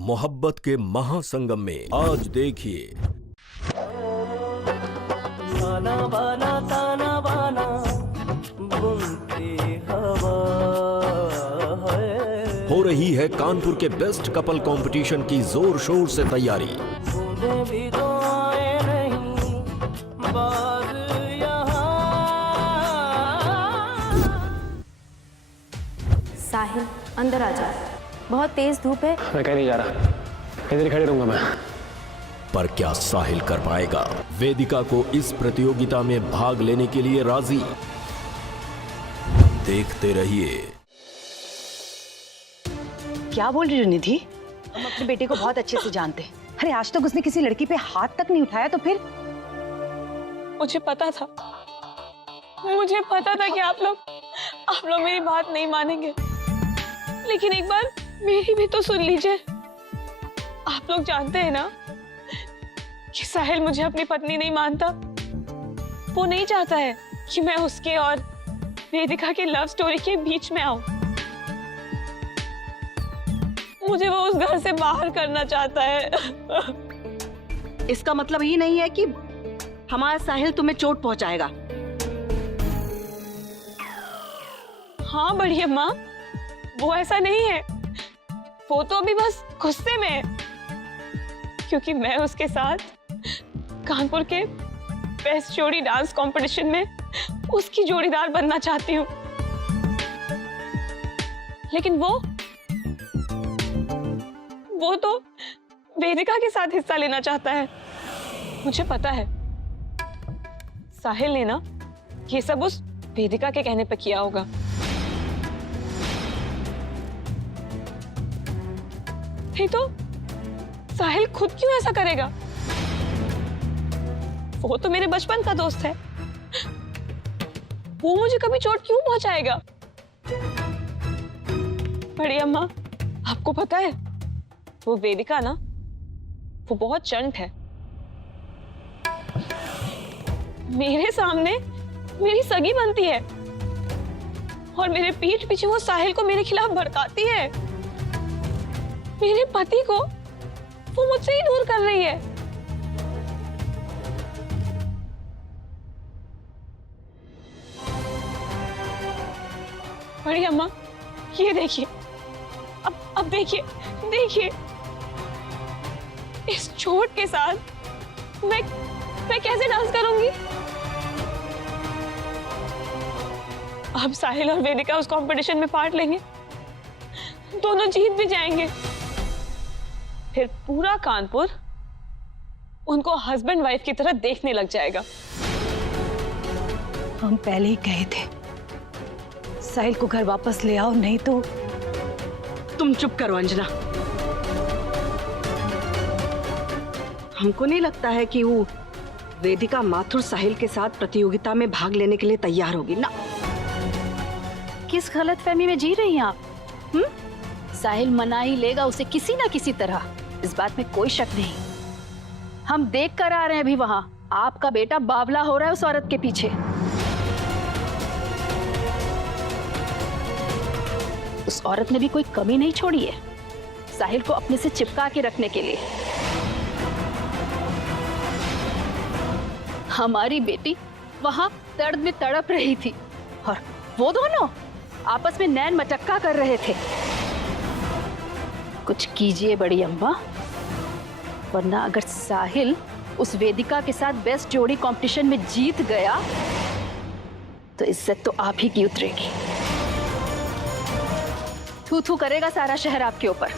मोहब्बत के महासंगम में आज देखिए ताना बाना ताना बाना बुनती हवा है। हो रही है कानपुर के बेस्ट कपल कंपटीशन की जोर शोर से तैयारी। बूंदे भी तो आए नहीं बाज यहाँ। साहिल अंदर आ जा, बहुत तेज धूप है। मैं कहीं नहीं जा रहा, इधर ही खड़े रहूंगा मैं। पर क्या साहिल कर पाएगा वेदिका को इस प्रतियोगिता में भाग लेने के लिए राजी? देखते रहिए। क्या बोल रही हो निधि? हम अपने बेटे को बहुत अच्छे से जानते हैं। अरे आज तक उसने किसी लड़की पे हाथ तक नहीं उठाया, तो फिर? मुझे पता था कि आप लोग मेरी बात नहीं मानेंगे, लेकिन एक बार मेरी भी तो सुन लीजिए। आप लोग जानते हैं ना कि साहिल मुझे अपनी पत्नी नहीं मानता। वो नहीं चाहता है कि मैं उसके और वेदिका की लव स्टोरी के बीच में आऊं। मुझे वो उस घर से बाहर करना चाहता है। इसका मतलब ये नहीं है कि हमारा साहिल तुम्हें चोट पहुंचाएगा। हाँ बड़ी अम्मा, वो ऐसा नहीं है। वो तो अभी बस गुस्से में है क्योंकि मैं उसके साथ कानपुर के बेस्ट जोड़ी डांस कंपटीशन में उसकी जोड़ीदार बनना चाहती हूँ, लेकिन वो तो वेदिका के साथ हिस्सा लेना चाहता है। मुझे पता है साहिल ने ना ये सब उस वेदिका के कहने पर किया होगा। नहीं तो साहिल खुद क्यों ऐसा करेगा? वो तो मेरे बचपन का दोस्त है। वो मुझे कभी चोट क्यों पहुंचाएगा? बड़ी अम्मा, आपको पता है वो वेदिका ना, वो बहुत चंट है। मेरे सामने मेरी सगी बनती है और मेरे पीठ पीछे वो साहिल को मेरे खिलाफ भड़काती है। मेरे पति को वो मुझसे ही दूर कर रही है। बड़ी अम्मा, ये देखिए, अब देखिए इस चोट के साथ मैं कैसे डांस करूंगी? अब साहिल और वेदिका उस कंपटीशन में पार्ट लेंगे, दोनों जीत भी जाएंगे। फिर पूरा कानपुर उनको हस्बैंड वाइफ की तरह देखने लग जाएगा। हम पहले ही कहे थे साहिल को घर वापस ले आओ, नहीं तो। तुम चुप करो अंजना। हमको नहीं लगता है कि वो वेदिका माथुर साहिल के साथ प्रतियोगिता में भाग लेने के लिए तैयार होगी ना। किस गलतफहमी में जी रही हैं आप? साहिल मना ही लेगा उसे किसी ना किसी तरह, इस बात में कोई शक नहीं। हम देख कर आ रहे हैं अभी वहां, आपका बेटा बावला हो रहा है उस औरत के पीछे। उस औरत ने भी कोई कमी नहीं छोड़ी है साहिल को अपने से चिपका के रखने के लिए। हमारी बेटी वहां दर्द में तड़प रही थी और वो दोनों आपस में नैन मटक्का कर रहे थे। कुछ कीजिए बड़ी अम्मा, वरना अगर साहिल उस वेदिका के साथ बेस्ट जोड़ी कंपटीशन में जीत गया तो इज्जत तो आप ही की उतरेगी। थू थू करेगा सारा शहर आपके ऊपर।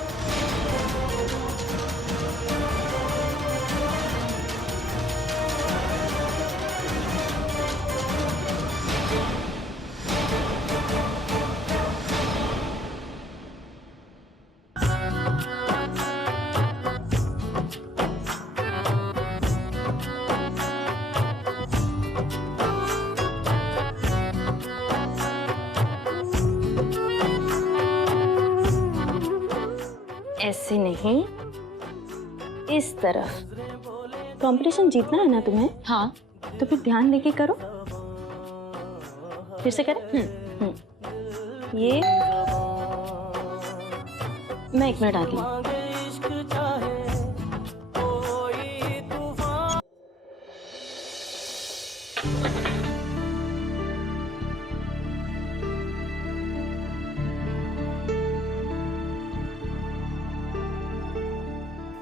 ऐसे नहीं, इस तरफ। कंपटीशन जीतना है ना तुम्हें? हाँ। तो फिर ध्यान देके करो। फिर से करें? ये मैं 1 मिनट आती हूँ।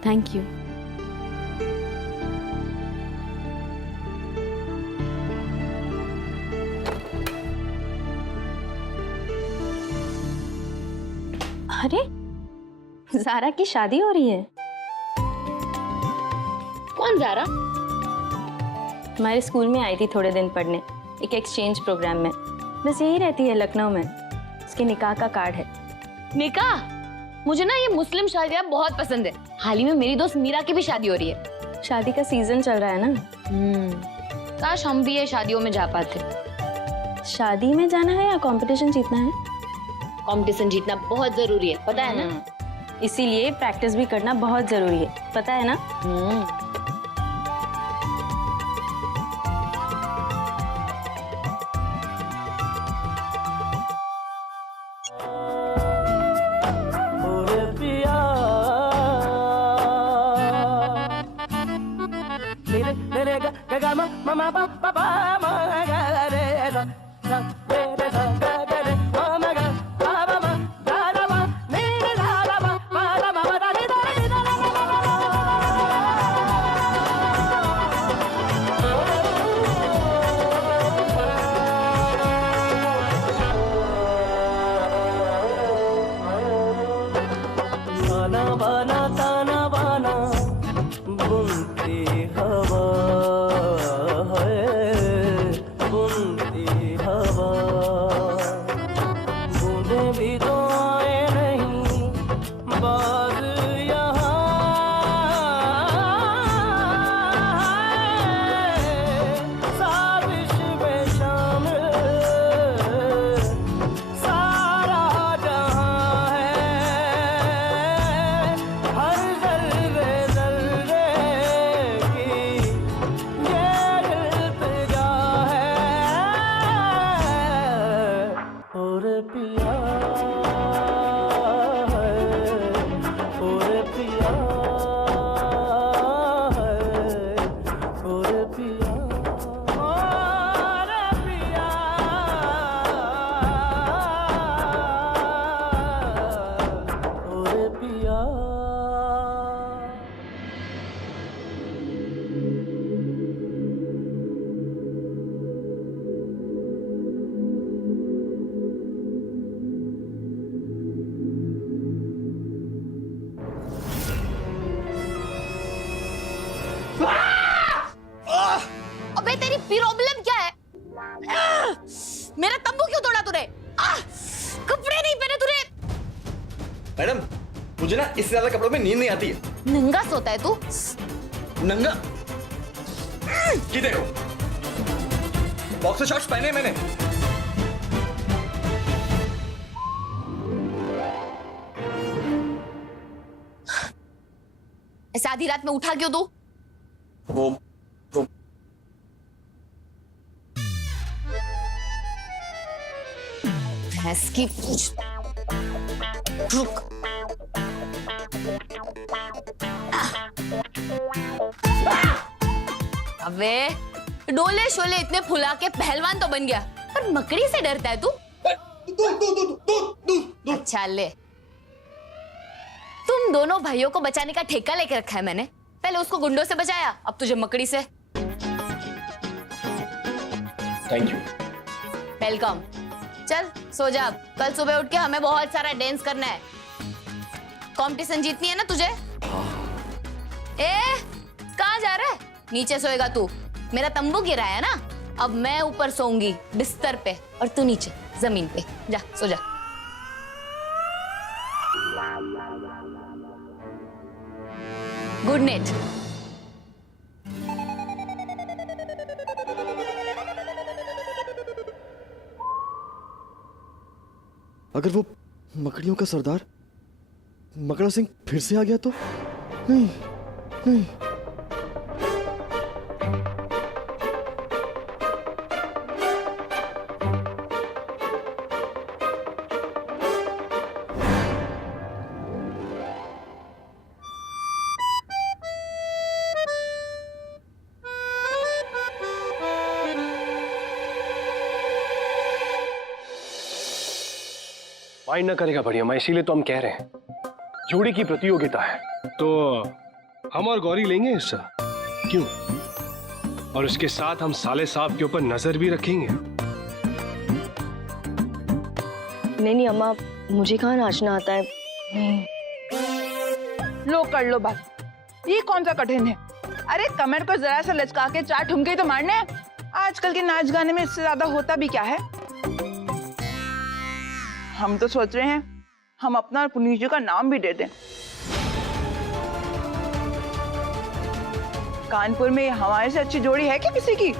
Thank you. अरे ज़ारा की शादी हो रही है। कौन ज़ारा? हमारे स्कूल में आई थी थोड़े दिन पढ़ने, एक एक्सचेंज प्रोग्राम में। बस यही रहती है लखनऊ में। उसके निकाह का कार्ड है। निकाह? मुझे ना ये मुस्लिम शादियाँ बहुत पसंद है। हाल ही में मेरी दोस्त मीरा की भी शादी हो रही है। शादी का सीजन चल रहा है ना। काश हम भी ये शादियों में जा पाते। शादी में जाना है या कंपटीशन जीतना है? कंपटीशन जीतना बहुत जरूरी है, पता है ना? इसीलिए प्रैक्टिस भी करना बहुत जरूरी है, पता है ना? ओरे पिया रे रे ग ग ग म म प प प म ग रे सा सा रे रे सा ग ग रे म म ग प प म ग रे म नि रे सा रा म म रा म रा रे रा रे रा ताना बाना ताना बाना बुनती हवा है, बुनती हवा। बूंदे भी तो आए नहीं बाज यहाँ साजिश में शामिल सारा जहाँ है, हर जर्रे जर्रे की ये इल्तिजा है। और पिया है, और पिया है, और पिया, और पिया, और पिया। अबे तेरी प्रॉब्लम क्या है? मेरा तंबू क्यों तोड़ा तूने? कपड़े नहीं पहने तूने। मैडम, मुझे ना इससे ज्यादा कपड़ों में नींद नहीं आती है। नंगा सोता है तू? नंगा? ये देखो, बॉक्सर शॉर्ट्स पहने हैं मैंने। ऐसे आधी रात में उठा क्यों तू? वो भैंस की पूछ। रुक। अबे डोले शोले इतने फुला के पहलवान तो बन गया, पर मकड़ी से डरता है तू? अच्छा ले, तुम दोनों भाइयों को बचाने का ठेका लेके रखा है मैंने। पहले उसको गुंडों से बचाया, अब तुझे मकड़ी से। Thank you. वेलकम। चल सो जा, कल सुबह उठ के हमें बहुत सारा डांस करना है। कंपटीशन जीतनी है ना तुझे? ए, कहाँ जा रहा है? नीचे सोएगा तू। मेरा तंबू गिरा है ना, अब मैं ऊपर सोऊंगी बिस्तर पे और तू नीचे जमीन पे। जा सो जा। Good night. अगर वो मकड़ियों का सरदार मकड़ा सिंह फिर से आ गया तो? नहीं नहीं। माइंड ना करेगा बढ़िया, मैं इसीलिए तो हम कह रहे हैं जोड़ी की प्रतियोगिता है तो हम और गौरी लेंगे हिस्सा। क्यों? और उसके साथ हम साले साहब के ऊपर नजर भी रखेंगे। नहीं अम्मा, मुझे कहाँ नाचना आता है। नहीं। लो कर लो बात, ये कौन सा कठिन है। अरे कमर को जरा सा लचका के 4 ठुमके तो मारने हैं। आजकल के नाच गाने में इससे ज्यादा होता भी क्या है। हम तो सोच रहे हैं हम अपना और पुनीत जी का नाम भी दे दें। कानपुर में हमारे से अच्छी जोड़ी है क्या किसी की?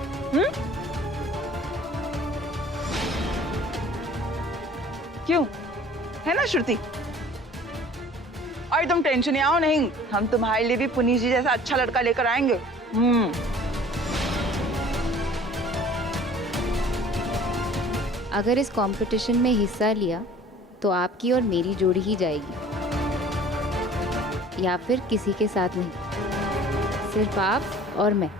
क्यों, है ना श्रुति? और तुम टेंशन आओ नहीं, हम तुम्हारे लिए भी पुनीत जी जैसा अच्छा लड़का लेकर आएंगे। अगर इस कंपटीशन में हिस्सा लिया तो आपकी और मेरी जोड़ी ही जाएगी, या फिर किसी के साथ नहीं, सिर्फ आप और मैं।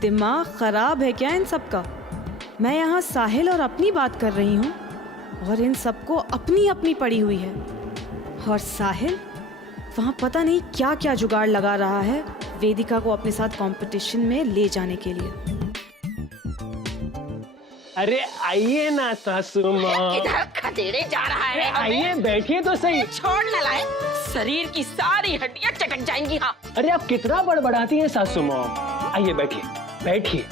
दिमाग खराब है क्या इन सब का? मैं यहाँ साहिल और अपनी बात कर रही हूँ और इन सबको अपनी अपनी पड़ी हुई है। और साहिल वहाँ पता नहीं क्या क्या जुगाड़ लगा रहा है वेदिका को अपने साथ कंपटीशन में ले जाने के लिए। अरे आइए ना सासू माँ। किधर खदेड़े जा रहा है? आइए बैठिए तो सही। छोड़ न लाए, शरीर की सारी हड्डियां चटक जाएंगी। हाँ। अरे आप कितना बड़बड़ाती हैं सासू माँ। आइए बैठिए बैठिए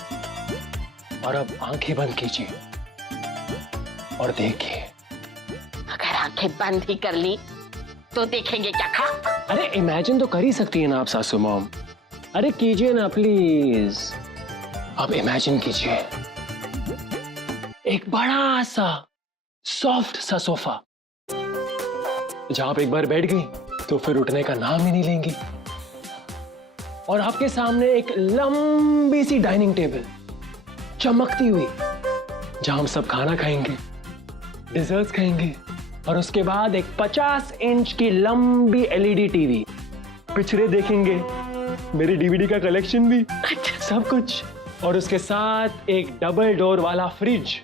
और अब आंखें बंद कीजिए और देखिए। अगर आंखें बंद ही कर ली तो देखेंगे क्या? खा। अरे इमेजिन तो कर ही सकती है ना आप सासू मॉम। अरे कीजिए ना प्लीज। आप इमेजिन कीजिए एक बड़ा सा सॉफ्ट सा सोफा जहां आप एक बार बैठ गई तो फिर उठने का नाम ही नहीं लेंगी। और आपके सामने एक लंबी सी डाइनिंग टेबल चमकती हुई जहां हम सब खाना खाएंगे, डिजर्ट्स खाएंगे और उसके बाद एक 50 इंच की लंबी एलईडी टीवी, पिक्चरें देखेंगे, मेरी डीवीडी का कलेक्शन भी, सब कुछ। और उसके साथ एक डबल डोर वाला फ्रिज।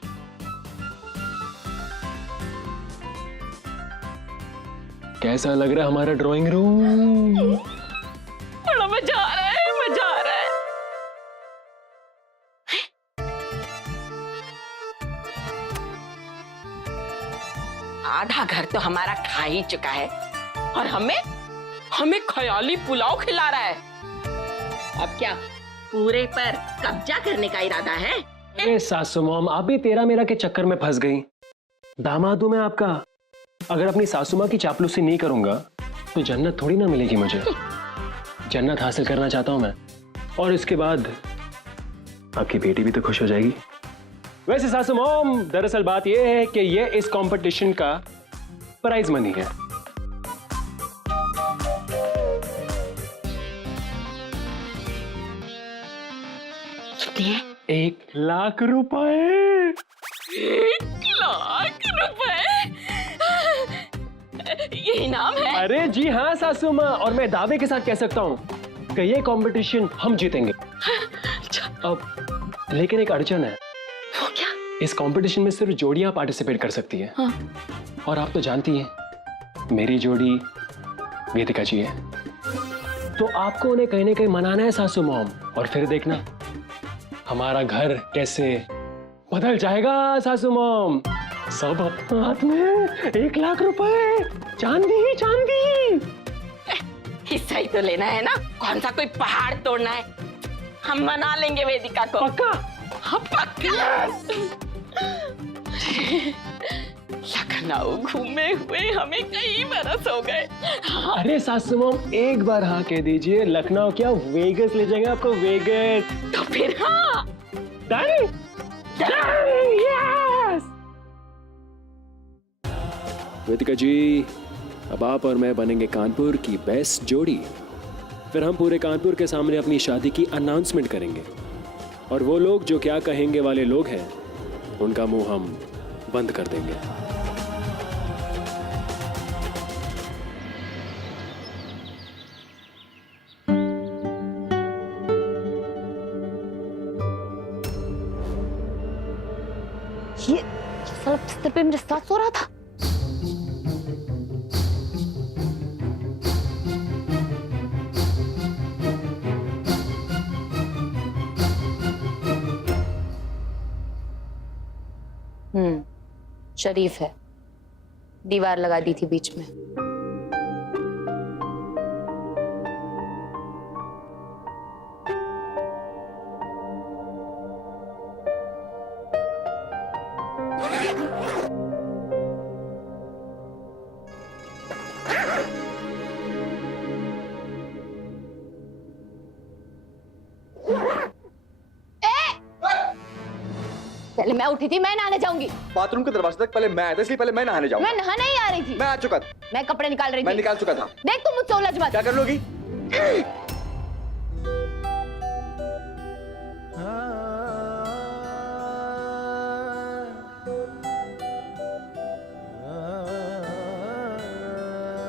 कैसा लग रहा है हमारा ड्राइंग रूम? बड़ा मजा आ रहा है, मजा आ रहा है। आधा घर तो हमारा खा ही चुका है और हमें ख्याली पुलाव खिला रहा है। अब क्या पूरे पर कब्जा करने का इरादा है? अरे सासू मॉम, आप भी तेरा मेरा के चक्कर में फंस गई। दामाद हूं मैं आपका। अगर अपनी सासू माँ की चापलूसी नहीं करूंगा तो जन्नत थोड़ी ना मिलेगी मुझे। जन्नत हासिल करना चाहता हूं मैं, और इसके बाद आपकी बेटी भी तो खुश हो जाएगी। वैसे सासू मॉम, दरअसल बात यह है कि ये इस कंपटीशन का प्राइज मनी है। कितने? 1 लाख रुपए। 1 लाख रुपए? ये इनाम है? अरे जी हाँ सासू माँ, और मैं दावे के साथ कह सकता हूँ कि ये कंपटीशन हम जीतेंगे। अब लेकिन एक अड़चन है। वो क्या? इस कंपटीशन में सिर्फ जोड़ियां पार्टिसिपेट कर सकती हैं। हाँ। और आप तो जानती हैं मेरी जोड़ी वेदिका जी है, तो आपको उन्हें कहीं ना कहीं मनाना है सासू मॉम। और फिर देखना हमारा घर कैसे बदल जाएगा सासू मॉम। सब अपने हाथ में। 1 लाख रुपए, चांदी ही चांदी। हिस्सा ही तो लेना है ना, कौन सा कोई पहाड़ तोड़ना है। हम मना लेंगे वेदिका को। पक्का? हाँ पक्का। लखनऊ घूमे हुए हमें कई बरस हो गए। अरे सासू मॉम, एक बार हाँ कह दीजिए। लखनऊ क्या, वेगस ले जाएंगे आपको, वेगस। तो फिर हाँ। डन? यस। वेदिका जी, अब आप और मैं बनेंगे कानपुर की बेस्ट जोड़ी। फिर हम पूरे कानपुर के सामने अपनी शादी की अनाउंसमेंट करेंगे, और वो लोग जो क्या कहेंगे वाले लोग हैं उनका मुंह हम बंद कर देंगे। ये साला बिस्तर पे मेरे साथ सो रहा था। शरीफ है, दीवार लगा दी थी बीच में। पहले मैं उठी थी, मैं नहाने जाऊंगी। बाथरूम के दरवाजे तक पहले मैं आया था, इसलिए पहले मैं नहाने जाऊंगा। मैं नहाने ही आ रही थी। मैं आ चुका था। मैं कपड़े निकाल रही थी। मैं निकाल चुका था। देख तुम मुझसे उलझ मत। क्या कर लोगी?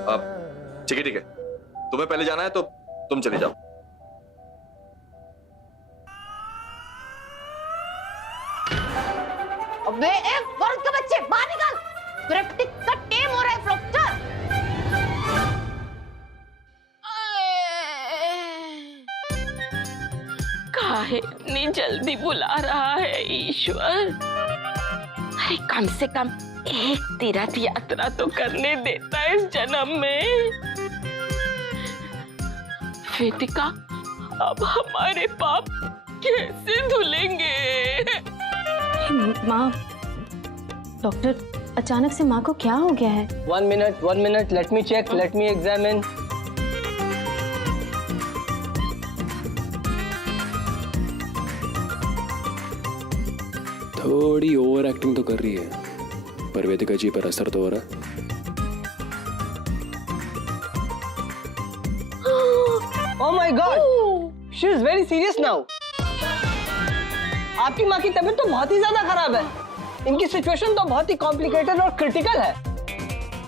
अब ठीक है, तुम्हें पहले जाना है तो तुम चले जाओ। अबे ए फर्ज के बच्चे, बाहर निकल। प्रैक्टिस का टेम हो रहा है प्रोफेसर। काहे इतनी जल्दी बुला रहा है ईश्वर? अरे कम से कम एक तीर्थ यात्रा तो करने देता है इस जन्म में। वेदिका, अब हमारे पाप कैसे धुलेंगे? माँ, डॉक्टर अचानक से माँ को क्या हो गया है? 1 minute, let me check, let me examine. थोड़ी ओवर एक्टिंग तो कर रही है, पर वेदिका जी पर असर तो हो रहा है। Oh my God, she is very serious now. आपकी माँ की तबीयत तो बहुत ही ज्यादा खराब है। इनकी सिचुएशन तो बहुत ही कॉम्प्लिकेटेड और क्रिटिकल है।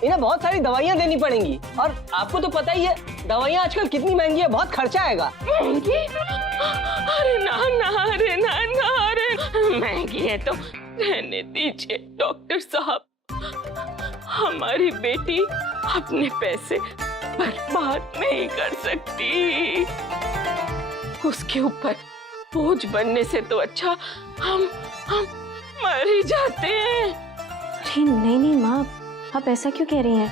इन्हें बहुत सारी दवाइयाँ देनी पड़ेंगी, और आपको तो पता ही है दवाइयाँ आजकल कितनी महंगी है, बहुत खर्चा आएगा। महंगी? अरे ना ना, अरे ना ना, अरे महंगी है तो रहने दीजिए डॉक्टर साहब। हमारी बेटी अपने पैसे बर्बाद नहीं कर सकती। उसके ऊपर बोझ बनने से तो अच्छा हम मर ही जाते हैं। अरे नहीं माँ, आप ऐसा क्यों कह रही हैं?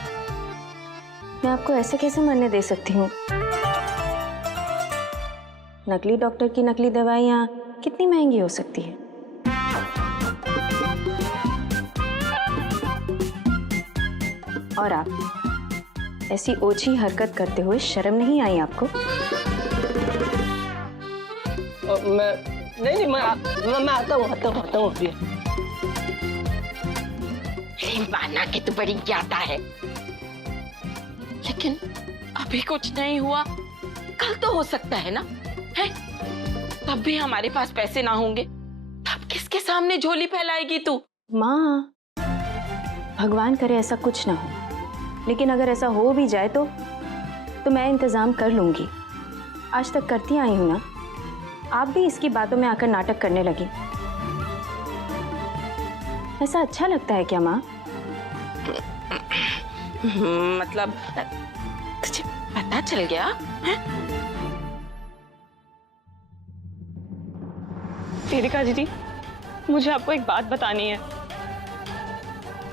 मैं आपको ऐसे कैसे मरने दे सकती हूँ? नकली डॉक्टर की नकली दवाइयाँ कितनी महंगी हो सकती है? और आप ऐसी ओछी हरकत करते हुए शर्म नहीं आई आपको? मैं आता हूँ अभी। माना कि तू बड़ी ज्ञाता है, लेकिन अभी कुछ नहीं हुआ, कल तो हो सकता है ना? है? तब भी हमारे पास पैसे ना होंगे, तब किसके सामने झोली फैलाएगी तू? माँ, भगवान करे ऐसा कुछ ना हो, लेकिन अगर ऐसा हो भी जाए तो मैं इंतजाम कर लूंगी। आज तक करती आई हूं ना, आप भी इसकी बातों में आकर नाटक करने लगी। ऐसा अच्छा लगता है क्या माँ? मतलब तुझे पता चल गया है? वेदिका दीदी, मुझे आपको एक बात बतानी है।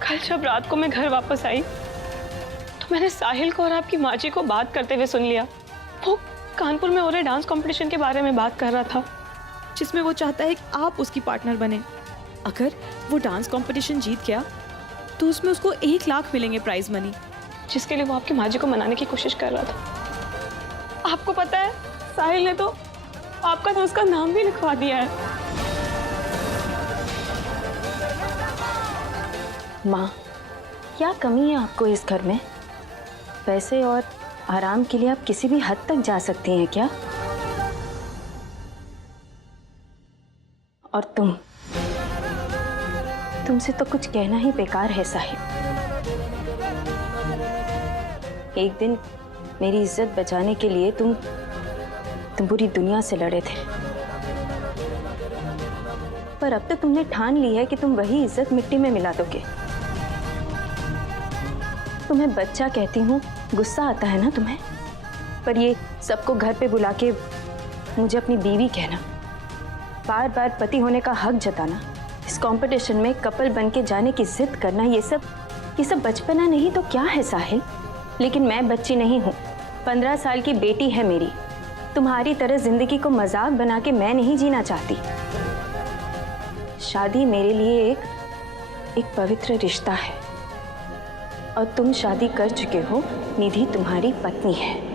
कल जब रात को मैं घर वापस आई तो मैंने साहिल को और आपकी माँ जी को बात करते हुए सुन लिया। वो कानपुर में हो रहे डांस कंपटीशन के बारे में बात कर रहा था, जिसमें वो चाहता है कि आप उसकी पार्टनर बने। अगर वो डांस कंपटीशन जीत गया तो उसमें उसको 1 लाख मिलेंगे प्राइज मनी, जिसके लिए वो आपकी माँ जी को मनाने की कोशिश कर रहा था। आपको पता है, साहिल ने तो आपका तो उसका नाम भी लिखवा दिया है। माँ, क्या कमी है आपको इस घर में? पैसे और आराम के लिए आप किसी भी हद तक जा सकती हैं क्या? और तुमसे तो कुछ कहना ही बेकार है साहिल। एक दिन मेरी इज्जत बचाने के लिए तुम पूरी दुनिया से लड़े थे, पर अब तो तुमने ठान ली है कि तुम वही इज्जत मिट्टी में मिला दोगे। तुम्हें बच्चा कहती हूँ, गुस्सा आता है ना तुम्हें? पर ये सबको घर पे बुला के मुझे अपनी बीवी कहना, बार बार पति होने का हक जताना, इस कंपटीशन में कपल बन के जाने की जिद करना, ये सब बचपना नहीं तो क्या है साहिल? लेकिन मैं बच्ची नहीं हूँ, 15 साल की बेटी है मेरी। तुम्हारी तरह जिंदगी को मजाक बना के मैं नहीं जीना चाहती। शादी मेरे लिए एक पवित्र रिश्ता है और तुम शादी कर चुके हो, निधि तुम्हारी पत्नी है।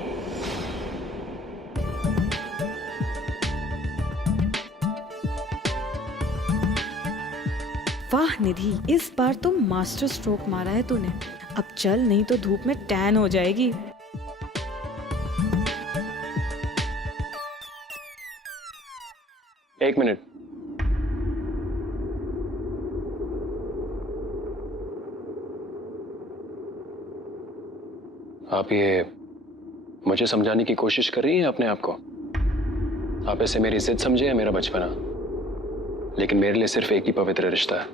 वाह निधि, इस बार तो मास्टर स्ट्रोक मारा है तूने। अब चल, नहीं तो धूप में टैन हो जाएगी। एक मिनट। आप ये मुझे समझाने की कोशिश कर रही हैं अपने आप को? आप ऐसे मेरी जिद समझे या मेरा बचपना? लेकिन मेरे लिए सिर्फ एक ही पवित्र रिश्ता है,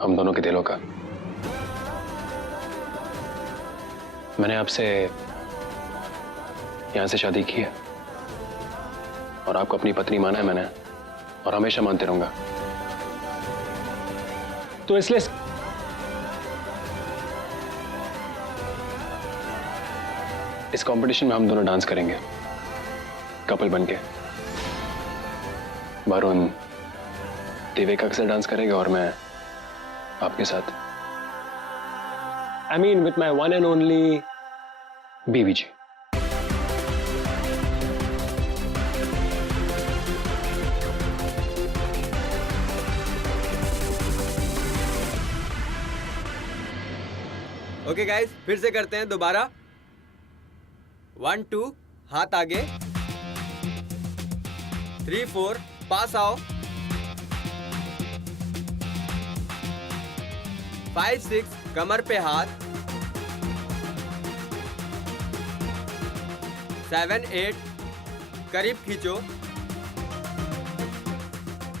हम दोनों के दिलों का। मैंने आपसे यहां से शादी की है और आपको अपनी पत्नी माना है मैंने, और हमेशा मानते रहूंगा। तो इसलिए इस कंपटीशन में हम दोनों डांस करेंगे कपल बनके। वरुण देविका के साथ डांस करेगा और मैं आपके साथ। I mean with my one and only बीवी जी। ओके गाइस, फिर से करते हैं दोबारा। 1 2 हाथ आगे, 3 4 पास आओ, 5 6 कमर पे हाथ, 7 8 करीब खींचो,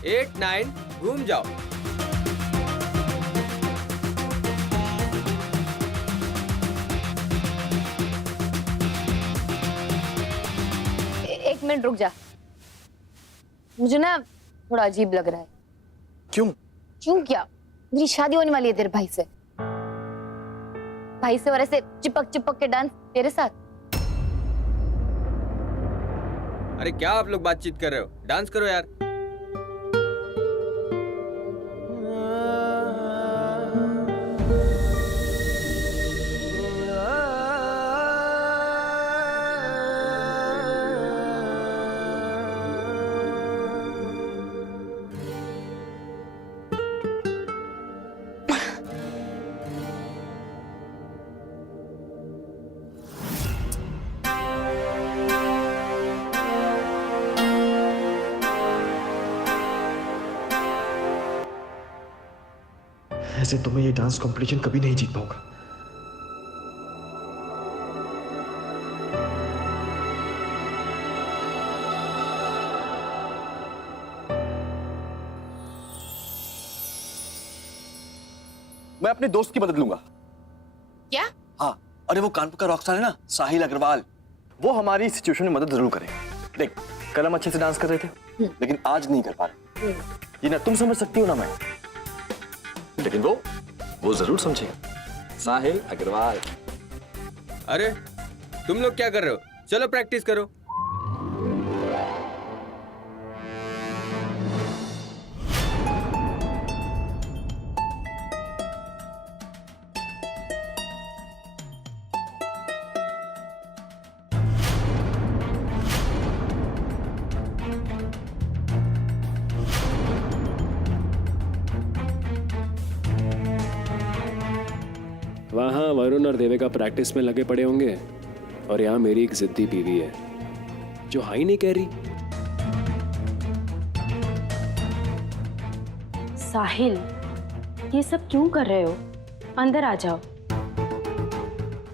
8 9 घूम जाओ। एक मिनट रुक जा, मुझे ना थोड़ा अजीब लग रहा है। क्यों? क्यों क्या? मेरी शादी होने वाली है तेरे भाई से। भाई से और ऐसे चिपक चिपक के डांस तेरे साथ। अरे क्या आप लोग बातचीत कर रहे हो? डांस करो यार। ऐसे तो मैं ये डांस कंपटीशन कभी नहीं जीत पाऊंगा। मैं अपने दोस्त की मदद लूंगा। क्या? हाँ, अरे वो कानपुर का रॉकस्टार है ना, साहिल अग्रवाल, वो हमारी सिचुएशन में मदद जरूर करेगा। देख, कल हम अच्छे से डांस कर रहे थे, लेकिन आज नहीं कर पा रहे। ये ना तुम समझ सकती हो ना मैं, लेकिन वो जरूर समझेगा। साहिल अग्रवाल। अरे तुम लोग क्या कर रहे हो? चलो प्रैक्टिस करो। वहाँ वरुण और देविका प्रैक्टिस में लगे पड़े होंगे और यहाँ मेरी एक जिद्दी बीवी है जो हाई नहीं कह रही। साहिल, ये सब क्यों कर रहे हो? अंदर आ जाओ।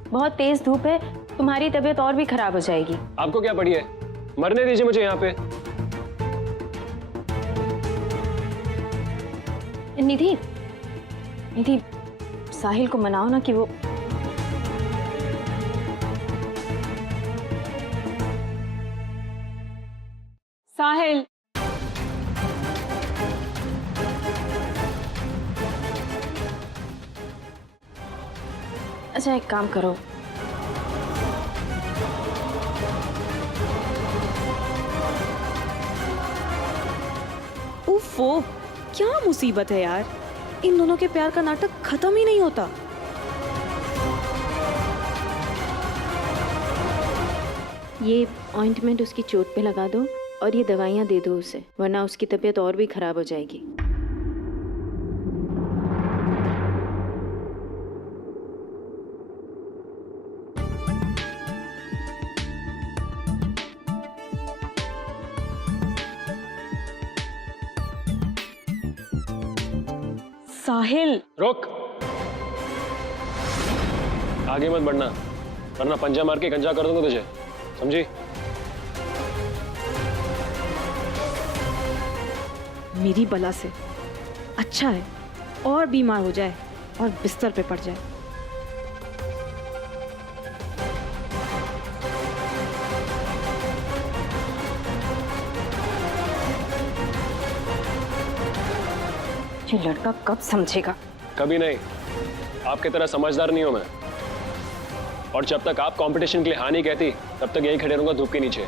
बहुत तेज धूप है, तुम्हारी तबीयत और भी खराब हो जाएगी। आपको क्या पड़ी है? मरने दीजिए मुझे यहाँ पे। निधि, निधि, साहिल को मनाओ ना कि वो। साहिल, अच्छा एक काम करो, उफ़ो, क्या मुसीबत है यार, इन दोनों के प्यार का नाटक खत्म ही नहीं होता। ये ऑइंटमेंट उसकी चोट पे लगा दो और ये दवाइयाँ दे दो उसे, वरना उसकी तबीयत और भी खराब हो जाएगी। साहिल, रुक, आगे मत बढ़ना वरना पंजा मार के गंजा कर दूंगा तुझे, समझी? मेरी बला से अच्छा है और बीमार हो जाए और बिस्तर पे पड़ जाए। ये लड़का कब समझेगा? कभी नहीं, आपकी तरह समझदार नहीं हूं मैं। और जब तक आप कंपटीशन के लिए हाँ नहीं कहती तब तक यही खड़े रहूंगा धूप के नीचे।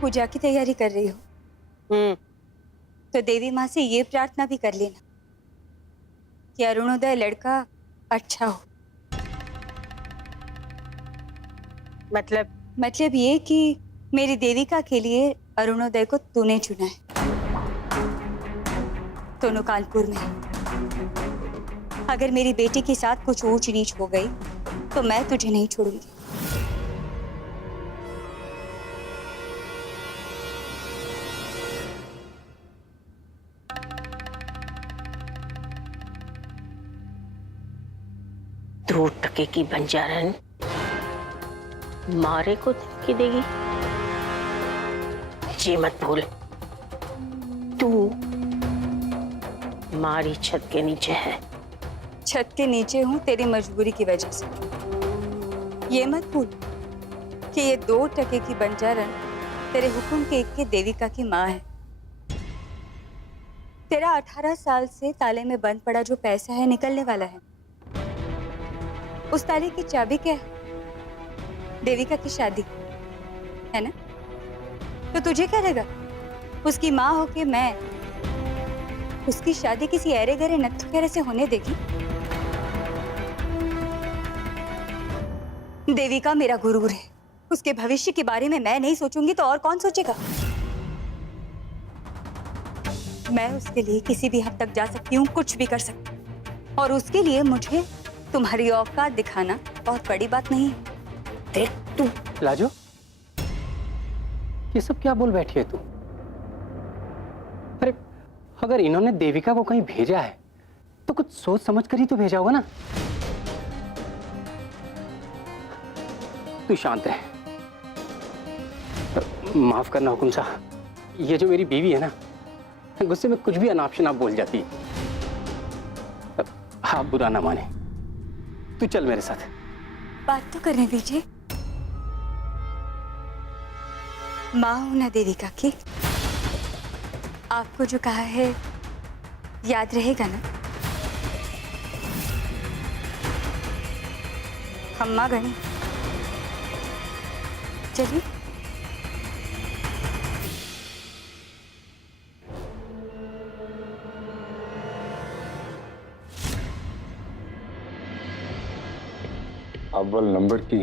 पूजा की तैयारी कर रही हो तो देवी माँ से ये प्रार्थना भी कर लेना कि अरुणोदय लड़का अच्छा हो। मतलब ये कि मेरी देविका के लिए अरुणोदय को तूने चुना है, दोनों कानपुर में। अगर मेरी बेटी के साथ कुछ ऊंच नीच हो गई तो मैं तुझे नहीं छोड़ूंगी। दो टके की बंजारन मारे को धमकी देगी? ये मत भूल, तू मारी छत के नीचे है। छत के नीचे हूँ तेरी मजबूरी की वजह से। ये मत भूल कि ये 2 टके की बंजारन तेरे हुक्म के एक के देविका की माँ है। तेरा 18 साल से ताले में बंद पड़ा जो पैसा है निकलने वाला है। उस ताले की चाबी क्या है? देविका की शादी है ना? तो तुझे क्या लगा उसकी माँ होके मैं उसकी शादी किसी ऐरे गरे नत्थु खेरे से होने देगी? देविका मेरा गुरूर है, उसके भविष्य के बारे में मैं नहीं सोचूंगी तो और कौन सोचेगा? मैं उसके लिए किसी भी हद तक जा सकती हूँ, कुछ भी कर सकती हूँ, और उसके लिए मुझे तुम्हारी औकात दिखाना बहुत बड़ी बात नहीं है। देख तू लाजो, ये सब क्या बोल बैठी है तू? अरे अगर इन्होंने देविका को कहीं भेजा है तो कुछ सोच समझ कर ही तो भेजा होगा ना। तू शांत रह। माफ करना हुकुम साहब, ये जो मेरी बीवी है ना, गुस्से में कुछ भी अनाप शनाप बोल जाती है। आप बुरा ना माने, तू चल मेरे साथ। बात तो करने दीजिए। माँ हूं ना देविका की, आपको जो कहा है याद रहेगा ना? अम्मा गणी, चलिए। अव्वल नंबर की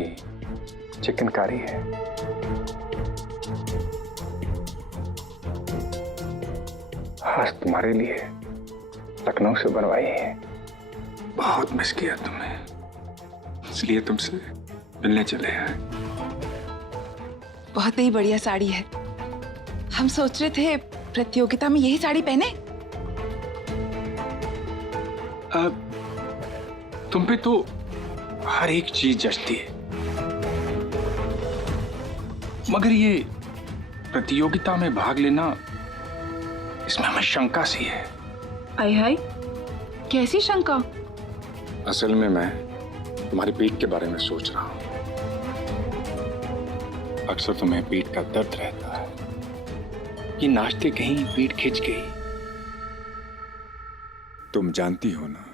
चिकनकारी है। आज तुम्हारे लिए लखनऊ से बनवाई है। बहुत मिस किया तुम्हें, इसलिए तुमसे मिलने चले आए। बहुत ही बढ़िया साड़ी है। हम सोच रहे थे प्रतियोगिता में यही साड़ी पहने। तुम पे तो हर एक चीज जचती है, मगर ये प्रतियोगिता में भाग लेना, इसमें हमें शंका सी है। आय हाय, कैसी शंका? असल में मैं तुम्हारी पीठ के बारे में सोच रहा हूं। अक्सर तुम्हें पीठ का दर्द रहता है कि नाचते कहीं पीठ खिंच गई। तुम जानती हो ना,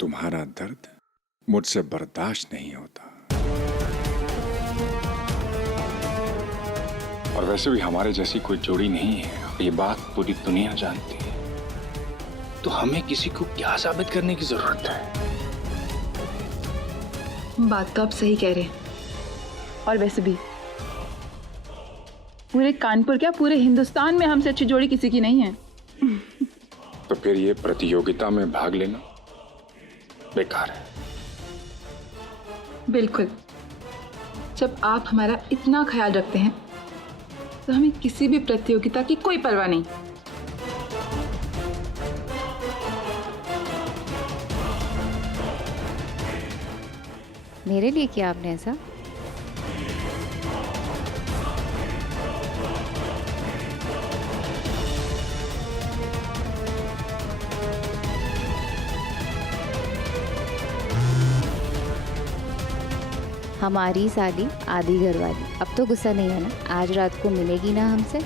तुम्हारा दर्द मुझसे बर्दाश्त नहीं होता। और वैसे भी हमारे जैसी कोई जोड़ी नहीं है, ये बात पूरी दुनिया जानती है। तो हमें किसी को क्या साबित करने की जरूरत है? बात तो आप सही कह रहे हैं। और वैसे भी पूरे कानपुर क्या पूरे हिंदुस्तान में हमसे अच्छी जोड़ी किसी की नहीं है। तो फिर ये प्रतियोगिता में भाग लेना बेकार है। बिल्कुल। जब आप हमारा इतना ख्याल रखते हैं तो हमें किसी भी प्रतियोगिता की कोई परवाह नहीं। मेरे लिए किया आपने ऐसा? हमारी साली आधी घरवाली, अब तो गुस्सा नहीं है ना? आज रात को मिलेगी ना हमसे?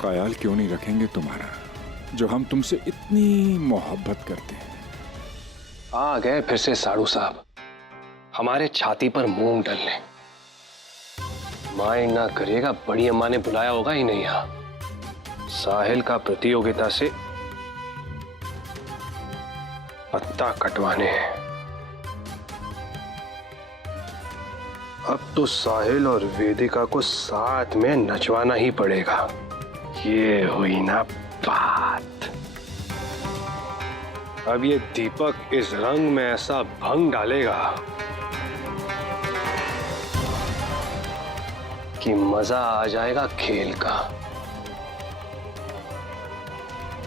ख्याल क्यों नहीं रखेंगे तुम्हारा, जो हम तुमसे इतनी मोहब्बत करते हैं। आ गए फिर से साड़ू साहब हमारे छाती पर मूंग डलने। माइंड ना करिएगा, बड़ी अम्मा ने बुलाया होगा ही नहीं यहाँ। साहिल का प्रतियोगिता से पत्ता कटवाने हैं। अब तो साहिल और वेदिका को साथ में नचवाना ही पड़ेगा। ये हुई ना बात। अब ये दीपक इस रंग में ऐसा भंग डालेगा कि मजा आ जाएगा खेल का।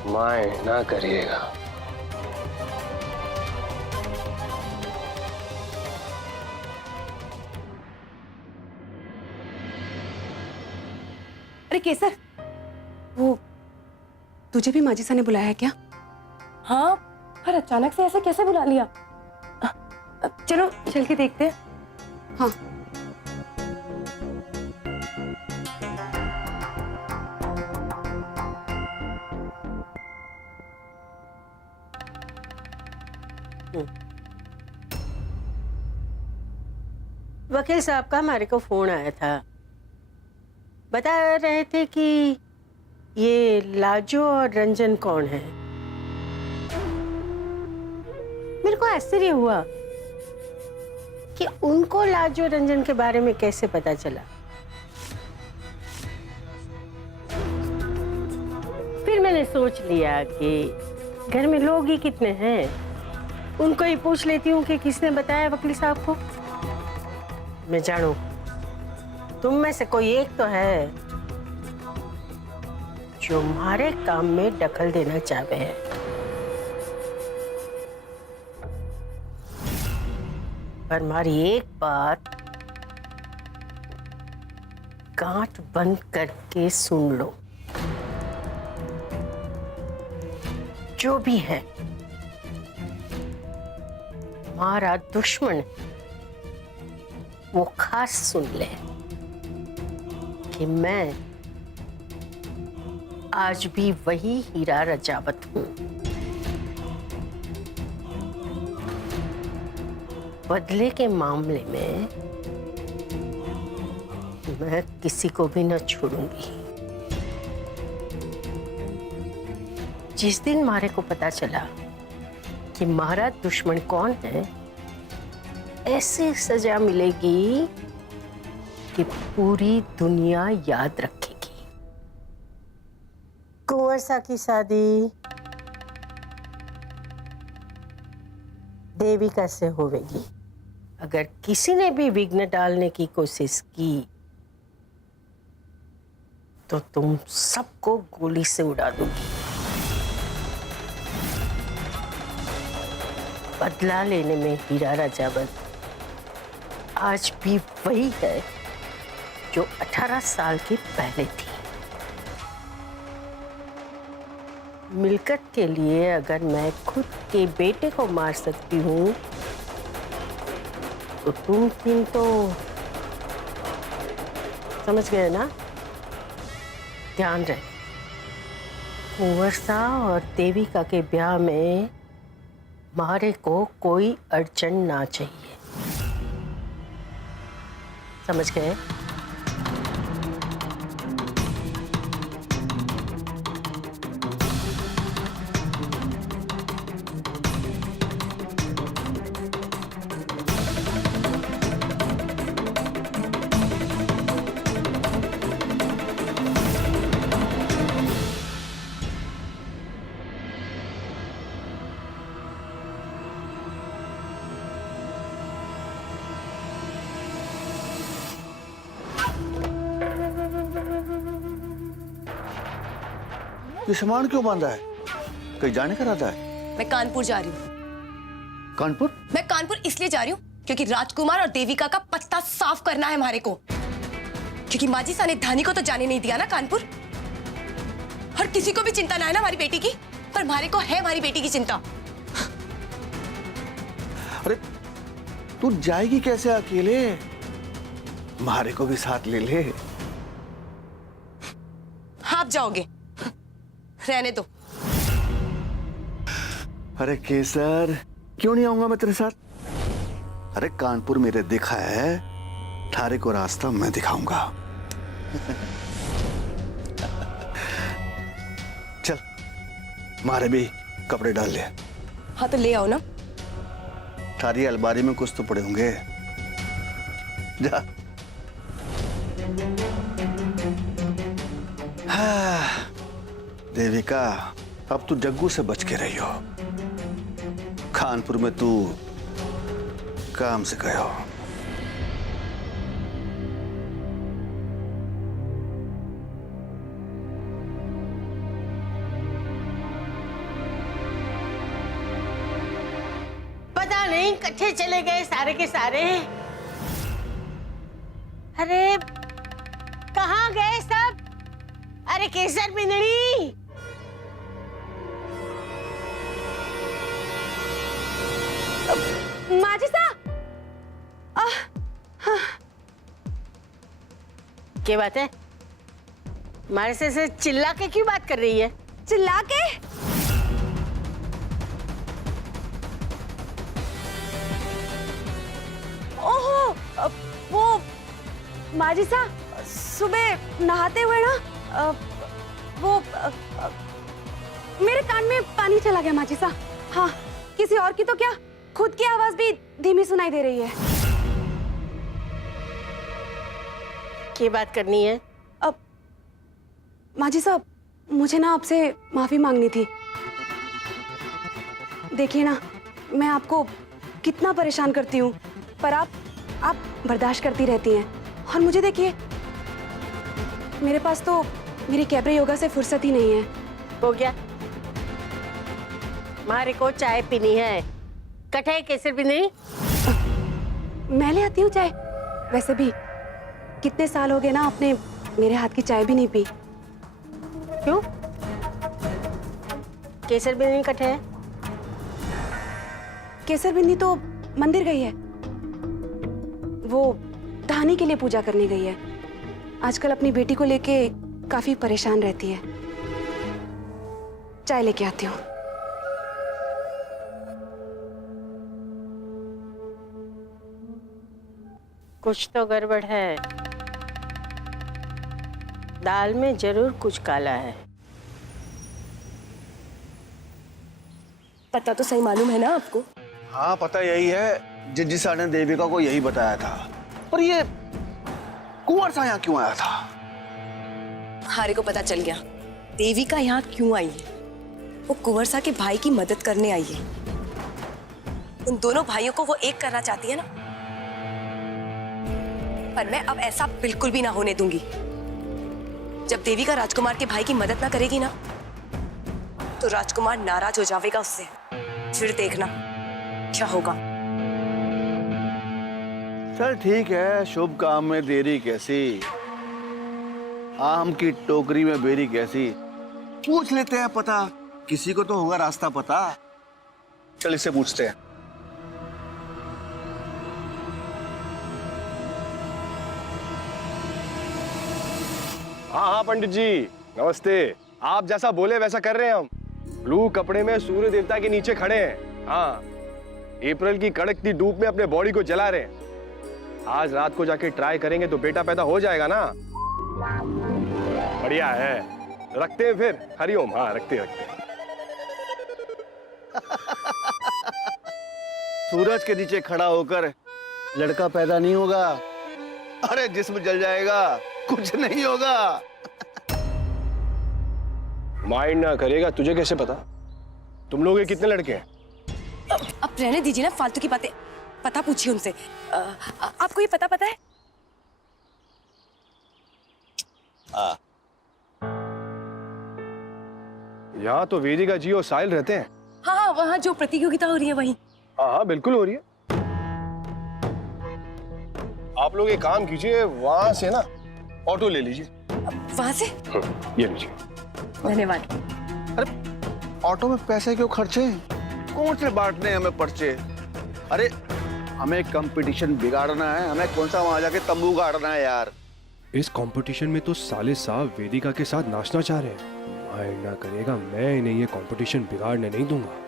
माइंड ना करिएगा। अरे केसर, वो तुझे भी माजिसा ने बुलाया है क्या? हाँ, पर अचानक से ऐसे कैसे बुला लिया? चलो चल के देखते हैं। हाँ। वकील साहब का हमारे को फोन आया था, बता रहे थे कि ये लाजो और रंजन कौन है। मेरे को आश्चर्य हुआ कि उनको लाजो रंजन के बारे में कैसे पता चला। फिर मैंने सोच लिया कि घर में लोग ही कितने हैं, उनको ही पूछ लेती हूँ कि किसने बताया वकील साहब को। मैं जानू तुम में से कोई एक तो है जो हमारे काम में दखल देना चाहते हैं। पर हमारी एक बात गांठ बंद करके सुन लो, जो भी है हमारा दुश्मन, वो खास सुन ले कि मैं आज भी वही हीरा रजावत हूं। बदले के मामले में मैं किसी को भी न छोड़ूंगी। जिस दिन मारे को पता चला कि हमारा दुश्मन कौन है, ऐसी सजा मिलेगी कि पूरी दुनिया याद रखेगी। कुंवर सा की शादी देविका से होगी। अगर किसी ने भी विघ्न डालने की कोशिश की तो तुम सबको गोली से उड़ा दूंगी। बदला लेने में हीरा रजावत आज भी वही है जो 18 साल की पहले थी। मिल्कत के लिए अगर मैं खुद के बेटे को मार सकती हूँ तो तुम तीन तो समझ गए ना? ध्यान रहे, कुंवरसा और देविका के ब्याह में मारे को कोई अड़चन ना चाहिए, समझ गए? ये सामान क्यों बांधा है? कहीं जाने का इरादा है? मैं कानपुर जा रही हूँ। कानपुर? मैं कानपुर इसलिए जा रही हूँ क्योंकि राजकुमार और देविका का पत्ता साफ करना है हमारे को, क्योंकि माजी सा ने धानी को तो जाने नहीं दिया ना कानपुर। और किसी को भी चिंता ना है ना हमारी बेटी की, पर हमारे को है हमारी बेटी की चिंता। अरे तू जाएगी कैसे अकेले? मारे को भी साथ ले ले। आप जाओगे, रहने दो। अरे केसर, क्यों नहीं आऊंगा मैं तेरे साथ? अरे कानपुर मेरे दिखा है, थारे को रास्ता मैं दिखाऊंगा। चल, मारे भी कपड़े डाल ले। हाँ तो ले आओ ना। थारी अलमारी में कुछ तो पड़े होंगे, जा। हाँ, देविका, अब तू जग्गू से बच के रही हो। कानपुर में तू काम से गया हो। पता नहीं कट्ठे चले गए सारे के सारे। अरे कहाँ गए सब? अरे केसर बिंदड़ी, माजिसा, क्या बात है? हमारे से चिल्ला के क्यों बात कर रही है? चिल्ला के? ओहो, वो माजिसा सुबह नहाते हुए ना वो मेरे कान में पानी चला गया माजिसा। हाँ, किसी और की तो क्या, खुद की आवाज भी धीमी सुनाई दे रही है। क्या बात करनी है? अब माजी साहब, मुझे ना आपसे माफी मांगनी थी। देखिए ना, मैं आपको कितना परेशान करती हूँ, पर आप बर्दाश्त करती रहती हैं। और मुझे देखिए, मेरे पास तो मेरी कैबरे योगा से फुर्सत ही नहीं है। हो गया, हमारे को चाय पीनी है। कटे केसर भी नहीं? मैं ले आती हूँ चाय। वैसे भी कितने साल हो गए ना, आपने मेरे हाथ की चाय भी नहीं पी। क्यों? केसर भी नहीं कटे है? केसर बिंदी तो मंदिर गई है, वो धानी के लिए पूजा करने गई है। आजकल अपनी बेटी को लेके काफी परेशान रहती है। चाय लेके आती हूँ। कुछ तो गड़बड़ है, दाल में जरूर कुछ काला है। पता तो सही मालूम है ना आपको? हाँ, पता यही है। जिस ने देविका को यही बताया था। पर ये कुंवरसा यहाँ क्यों आया था? हारे को पता चल गया देविका यहाँ क्यों आई है। वो कुंवरसा के भाई की मदद करने आई है। उन दोनों भाइयों को वो एक करना चाहती है ना, पर मैं अब ऐसा बिल्कुल भी ना होने दूंगी। जब देविका राजकुमार के भाई की मदद ना करेगी ना, तो राजकुमार नाराज हो जाएगा उससे। फिर देखना क्या होगा। चल ठीक है, शुभ काम में देरी कैसी, आम की टोकरी में बेरी कैसी। पूछ लेते हैं पता किसी को तो होगा रास्ता पता। चल इससे पूछते हैं। हाँ हाँ पंडित जी नमस्ते। आप जैसा बोले वैसा कर रहे हैं हम। ब्लू कपड़े में सूर्य देवता के नीचे खड़े हैं। हाँ अप्रैल की कड़कती धूप में अपने बॉडी को जला रहे हैं। आज रात को जाके ट्राई करेंगे तो बेटा पैदा हो जाएगा ना। बढ़िया है। रखते हैं फिर। हरिओम। हाँ रखते रखते। सूरज के नीचे खड़ा होकर लड़का पैदा नहीं होगा। अरे जिस्म जल जाएगा, कुछ नहीं होगा। माइंड ना करेगा। तुझे कैसे पता? तुम लोग के कितने लड़के हैं? अब रहने दीजिए ना फालतू की बातें। पता पूछिए उनसे। आपको ये पता है? यहाँ तो वेदिका जी और साहिल रहते हैं। हाँ, वहाँ जो प्रतियोगिता हो रही है वहीं। हाँ बिल्कुल हो रही है। आप लोग एक काम कीजिए, वहां से ना ऑटो ले लीजिए। वहां से? ये लीजिए। धन्यवाद। अरे ऑटो में पैसे क्यों खर्चे? कौन से बांटने हमें पर्चे? अरे हमें कंपटीशन बिगाड़ना है, हमें कौन सा वहां जाके तंबू गाड़ना है यार। इस कंपटीशन में तो साले साहब वेदिका के साथ नाचना चाह रहे हैं। माइंड ना करेगा, मैं इन्हें ये कंपटीशन बिगाड़ने नहीं दूंगा।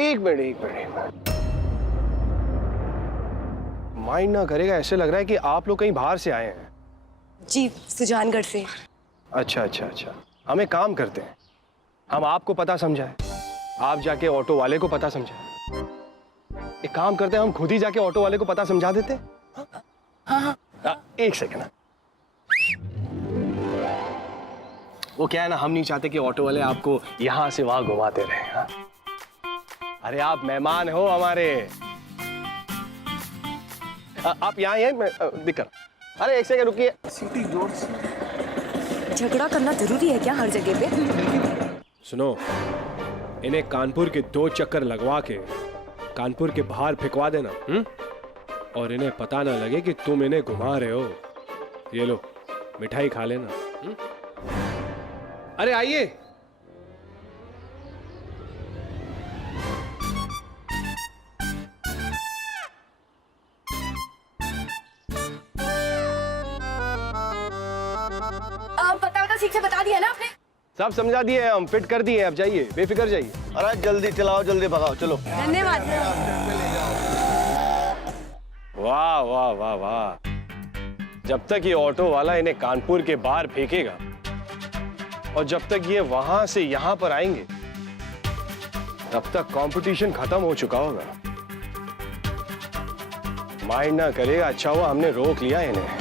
एक मिनट। माइंड ना करेगा, ऐसे लग रहा है कि आप लोग कहीं बाहर से आए हैं। जी सुजानगढ़ से। अच्छा। हम एक काम करते हैं, हम आपको पता समझाएं, आप जाके ऑटो वाले को पता समझाएं। एक काम करते हैं, हम खुद ही जाके ऑटो वाले को पता समझा देते हैं। हाँ। एक सेकंड। वो क्या है ना, हम नहीं चाहते कि ऑटो वाले आपको यहां से वहां घुमाते रहे। हाँ? अरे आप मेहमान हो हमारे। आप यहाँ हैं दिक्कत। अरे एक सेकंड रुकिए। सीटी जोर से। झगड़ा करना जरूरी है क्या हर जगह पे? सुनो, इन्हें कानपुर के 2 चक्कर लगवा के कानपुर के बाहर फेंकवा देना। और इन्हें पता ना लगे कि तुम इन्हें घुमा रहे हो। ये लो मिठाई खा लेना। अरे आइए। पता ठीक से बता दिया ना आपने? सब समझा दिए, हम फिट कर दिए। अब जाइए, बेफिक्र जाइए। अरे जल्दी चलाओ, जल्दी भगाओ, चलो। धन्यवाद। वाह वाह वाह वाह। जब तक ये ऑटो वाला इन्हें कानपुर के बाहर फेंकेगा और जब तक ये वहां से यहां पर आएंगे, तब तक कंपटीशन खत्म हो चुका होगा। माइंड ना करेगा, अच्छा हुआ हमने रोक लिया इन्हें,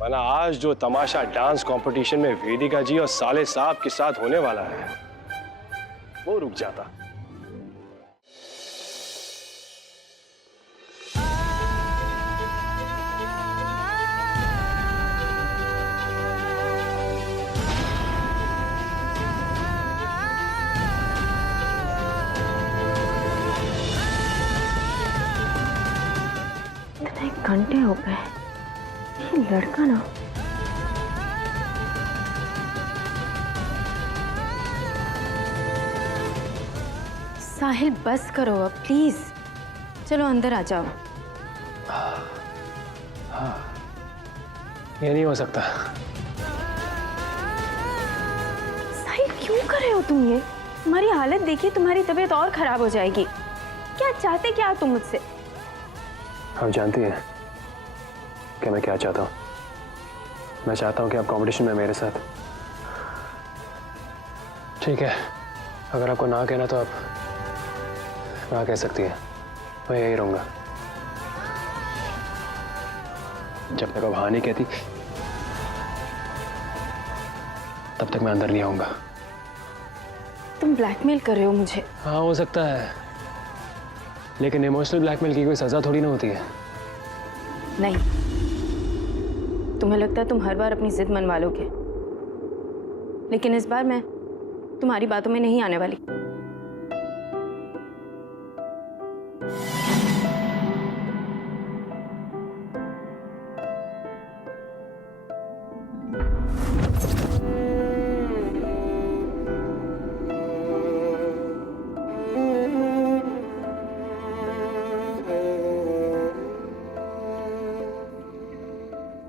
वरना आज जो तमाशा डांस कंपटीशन में वेदिका जी और साले साहब के साथ होने वाला है वो रुक जाता। घंटे हो गए, ये लड़का ना साहिल बस करो अब प्लीज। चलो अंदर आ जाओ। हाँ, ये नहीं हो सकता। साहिल क्यों कर रहे हो तुम ये? तुम्हारी हालत देखिए, तुम्हारी तबीयत और खराब हो जाएगी। क्या चाहते क्या तुम मुझसे? आप जानती हैं कि मैं क्या चाहता हूँ? मैं चाहता हूँ कि आप कंपटीशन में मेरे साथ। ठीक है, अगर आपको ना कहना तो आप ना कह सकती हैं, मैं यही रहूँगा। जब तक अब हाँ नहीं कहती तब तक मैं अंदर नहीं आऊँगा। तुम ब्लैकमेल कर रहे हो मुझे? हाँ हो सकता है, लेकिन इमोशनल ब्लैकमेल की कोई सजा थोड़ी ना होती है। नहीं, तुम्हें लगता है तुम हर बार अपनी जिद मनवा लोगे, लेकिन इस बार मैं तुम्हारी बातों में नहीं आने वाली।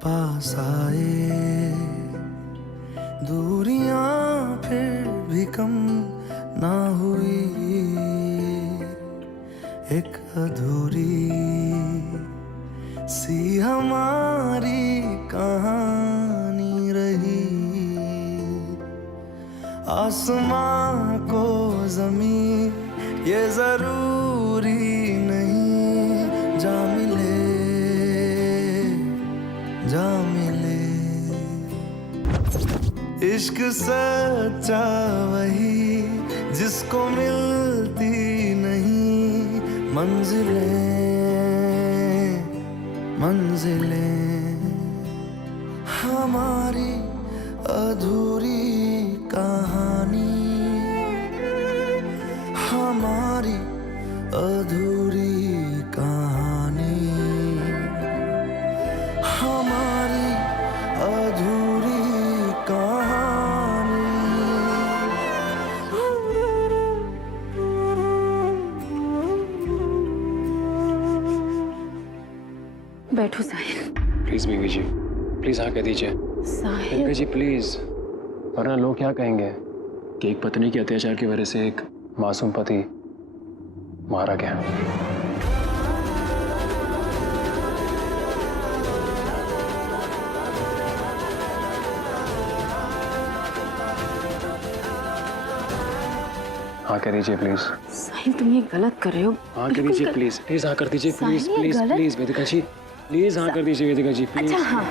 पास आए, दूरियां फिर भी कम ना हुई, एक अधूरी सी हमारी कहानी रही। आसमां को ज़मीं ये जरूरी नहीं, जा मिले जा मिले। इश्क सच्चा वही जिसको मिलती नहीं मंजिलें मंजिलें। हमारी अधूरी कहानी, हमारी अधूरी कहानी, हमारी अधूरी कहानी। बैठो साहिल। प्लीज बीवी जी, प्लीज हाँ कह दीजिए। साहिल बीवी जी प्लीज, वरना लोग क्या कहेंगे कि एक पत्नी के अत्याचार की वजह से एक मासूम पति मारा गया। हाँ कर दीजिए प्लीज। साहिल तुम ये गलत कर रहे हो। हाँ कर दीजिए प्लीज, प्लीज हाँ कर दीजिए please, please please Vedika ji please हाँ कर दीजिए वेदिका जी प्लीज। अच्छा हाँ